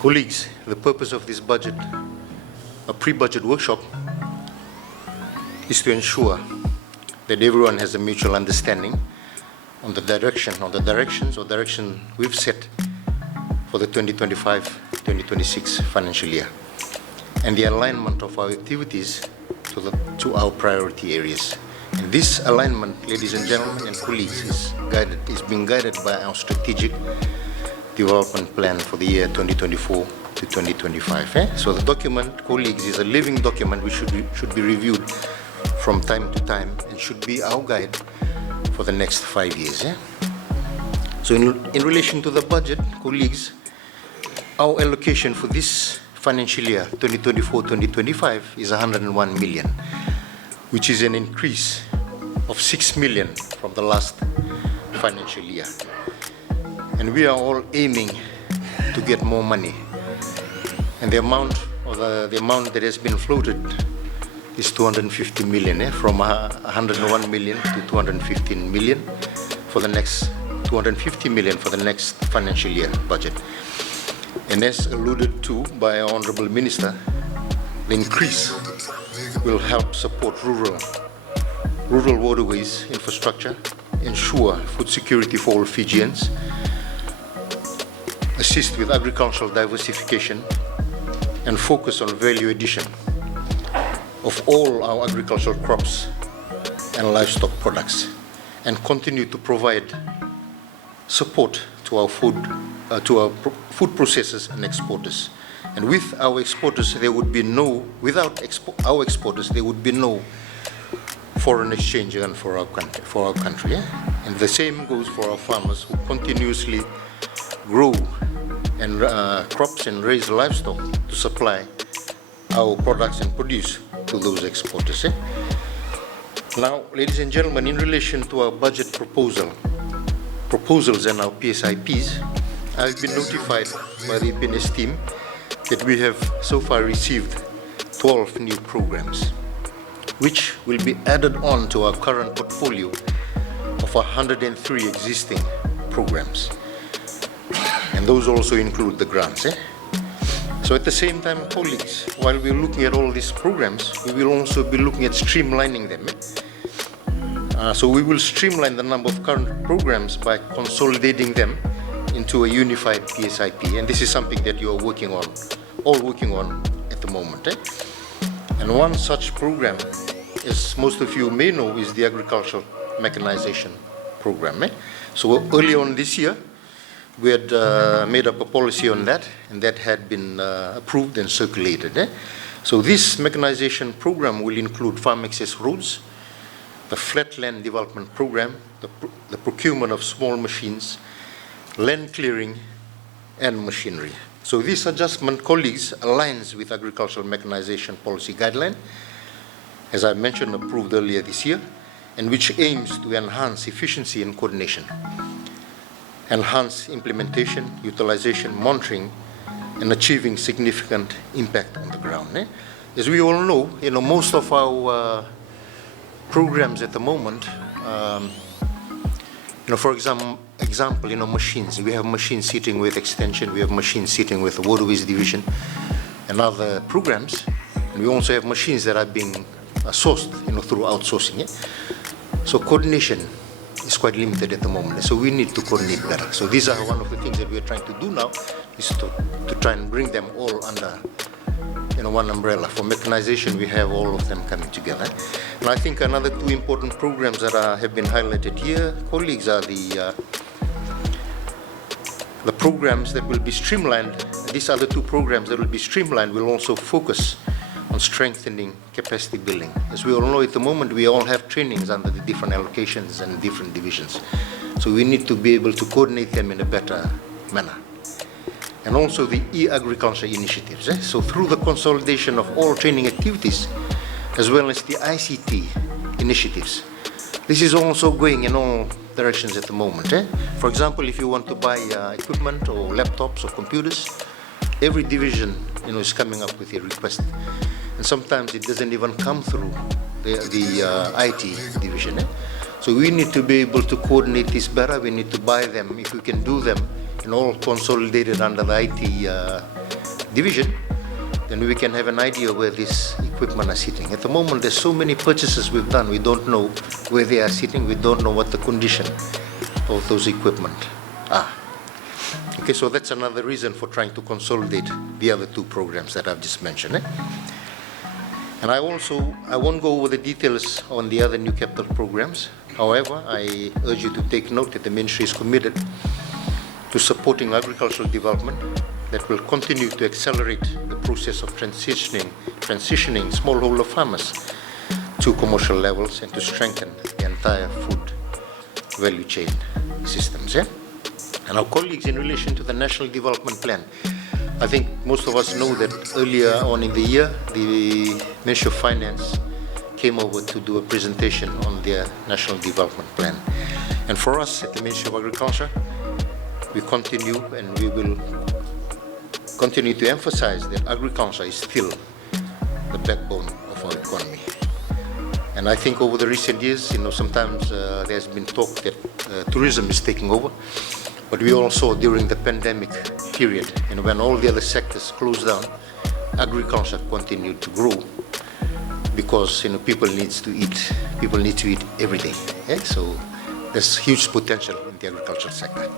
Colleagues, the purpose of this budget, a pre-budget workshop, is to ensure that everyone has a mutual understanding on the direction we've set for the 2025-2026 financial year, and the alignment of our activities to our priority areas. And this alignment, ladies and gentlemen and colleagues, is being guided by our strategic development plan for the year 2024 to 2025. So the document, colleagues, is a living document which should be reviewed from time to time and should be our guide for the next 5 years. So in relation to the budget, colleagues, our allocation for this financial year 2024-2025 is 101 million, which is an increase of 6 million from the last financial year. And we are all aiming to get more money. And the amount that has been floated is 250 million, from 101 million to 215 million for the next 250 million for the next financial year budget. And as alluded to by our Honourable Minister, the increase will help support rural waterways infrastructure, ensure food security for all Fijians, assist with agricultural diversification, and focus on value addition of all our agricultural crops and livestock products, and continue to provide support to our food processors and exporters. And with our exporters, there would be no, our exporters, there would be no foreign exchange earned for our country. And the same goes for our farmers who continuously grow and crops and raise livestock to supply our products and produce to those exporters. Now, ladies and gentlemen, in relation to our budget proposals and our PSIPs, I've been notified by the EPNS team that we have so far received 12 new programs, which will be added on to our current portfolio of 103 existing programs. And those also include the grants. So at the same time, colleagues, while we're looking at all these programs, we will also be looking at streamlining them. So we will streamline the number of current programs by consolidating them into a unified PSIP. And this is something that you are all working on at the moment. And one such program, as most of you may know, is the agricultural mechanization program. So early on this year, we had made up a policy on that, and that had been approved and circulated. So this mechanization program will include farm access roads, the flatland development program, the procurement of small machines, land clearing, and machinery. So this adjustment, colleagues, aligns with agricultural mechanization policy guideline, as I mentioned, approved earlier this year, and which aims to enhance efficiency and coordination, enhance implementation, utilization, monitoring, and achieving significant impact on the ground. As we all know, most of our programs at the moment, for example, machines. We have machines sitting with extension, we have machines sitting with the Waterways division and other programs, and we also have machines that are being sourced, through outsourcing. So coordination is quite limited at the moment, so we need to coordinate better. So these are one of the things that we are trying to do now, is to try and bring them all under one umbrella. For mechanization, we have all of them coming together. And I think another two important programs that have been highlighted here, colleagues, are the programs that will be streamlined. These other two programs that will be streamlined will also focus on strengthening capacity building. As we all know, at the moment, we all have trainings under the different allocations and different divisions. So we need to be able to coordinate them in a better manner. And also the e-agriculture initiatives. So through the consolidation of all training activities, as well as the ICT initiatives, this is also going in all directions at the moment. For example, if you want to buy equipment or laptops or computers, every division is coming up with a request. And sometimes it doesn't even come through the IT division. So we need to be able to coordinate this better. We need to buy them, if we can do them, all consolidated under the IT division, then we can have an idea where this equipment are sitting. At the moment, there's so many purchases we've done, we don't know where they are sitting, we don't know what the condition of those equipment are. Okay, so that's another reason for trying to consolidate the other two programs that I've just mentioned. And I won't go over the details on the other new capital programs. However, I urge you to take note that the Ministry is committed to supporting agricultural development that will continue to accelerate the process of transitioning smallholder farmers to commercial levels and to strengthen the entire food value chain systems. And our colleagues, in relation to the National Development Plan, I think most of us know that earlier on in the year, the Ministry of Finance came over to do a presentation on their National Development Plan. And for us at the Ministry of Agriculture, we continue and we will continue to emphasize that agriculture is still the backbone of our economy. And I think over the recent years, sometimes there's been talk that tourism is taking over. But we all saw during the pandemic period, when all the other sectors closed down, agriculture continued to grow because people need to eat. People need to eat every day. So there's huge potential in the agricultural sector.